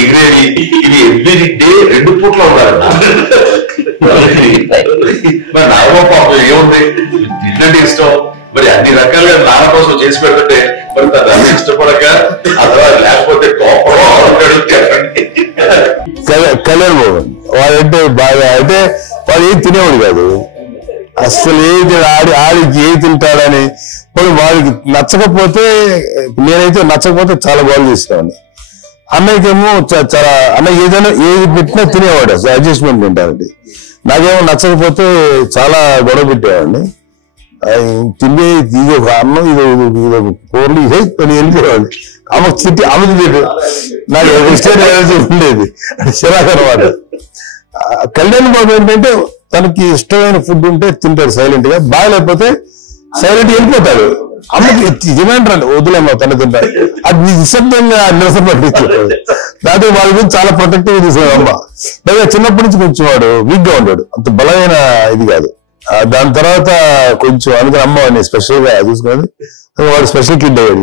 ఎగిరేది ఇది every day 2 పూట్లో ఉండాలన్నా. మరి నాగబాబు పాపం ఏముంది తింటే ఇష్టం, మరి అన్ని రకాలుగా నాన్న కోసం చేసి పెడుతుంటే మరి తను ఇష్టపడక అథవా లేకపోతే కళ్యాణ్ బాబు వాడంటే బాగా అయితే వాడు ఏం తినేవాడు కాదు అసలు. ఏది ఆడికి ఏది తింటాడని ఇప్పుడు వాడికి నచ్చకపోతే, నేనైతే నచ్చకపోతే చాలా బాగా చేసేవాడిని. అన్నయ్యకేమో చాలా అన్నయ్య ఏదైనా ఏది పెట్టినా తినేవాడు, అసలు అడ్జస్ట్మెంట్ ఉంటానండి. నాకేమో నచ్చకపోతే చాలా గొడవ పెట్టేవాడిని. తిండి ఇది ఒక అన్నం ఇది కూరలు అని వెళ్ళిపోయేవాడు. ఆమెకు తిట్టి ఆమెకు తిట్టు నాకు వెజిటేరియన్ ఎనర్జీ ఉండేది, చిరాకు అనమాట. కళ్యాణ్ బాబు ఏంటంటే తనకి ఇష్టమైన ఫుడ్ ఉంటే తింటాడు సైలెంట్ గా, బాగాలేకపోతే సైలెంట్ వెళ్ళిపోతాడు. అమ్మకి డిమాండ్ రండి వదిలేమో తన తింటాడు, అది నిశ్శబ్దంగా నిరసన పట్టించాడు. దాంతో వాళ్ళ గురించి చాలా ప్రొటెక్టివ్ తీసాడు అమ్మ. పైగా చిన్నప్పటి నుంచి కొంచెం వాడు వీక్ గా ఉంటాడు, అంత బలమైన ఇది కాదు. దాని తర్వాత కొంచెం అందుకని అమ్మ స్పెషల్ గా చూసుకున్నది, వాడు స్పెషల్ కిడ్ అయ్యాడు.